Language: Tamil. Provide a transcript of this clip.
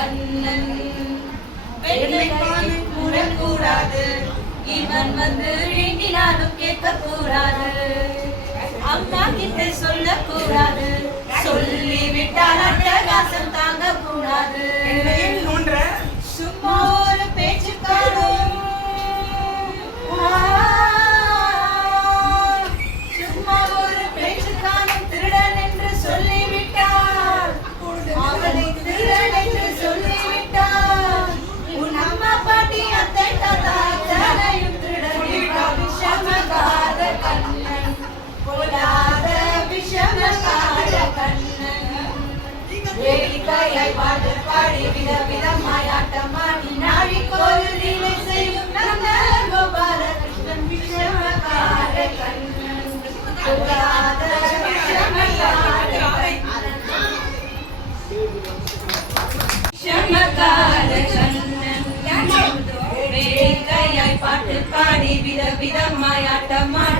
கண்ணன் வெள்ளைக்கான கூடக்கூடாது இவன் வந்து வேண்டினாலும் கேட்க கூடாது அம்மா கிட்ட சொல்லக்கூடாது சொல்லிவிட்டால் அட்டகாசம் தாங்க கூடாது சும்மா ஒரு பேச்சுக்காரும் சும்மா ஒரு பேச்சுக்காரும் திருடன் என்று சொல்லிவிட்டால் அவனை திருடன் என்று சொல்லிவிட்டால் உன் அம்மா பாட்டி அத்தை தாத்தா அத்தனையும் திருடன் விஷமகார கண்ணன் கொடாத விஷமகார கண்ணன் வேடிக்கையாய் பாட்டு பாடி விதவிதமாய் ஆட்டமாடி நாடிக்கொரு லீலை செய்யும் நல்ல கோபால கிருஷ்ணன் விஷமகார கண்ணன் கொடாத விஷமகார விஷமகார கண்ணன் வேடிக்கையாய் பாட்டு பாடி விதவிதமாய் ஆட்டமாடி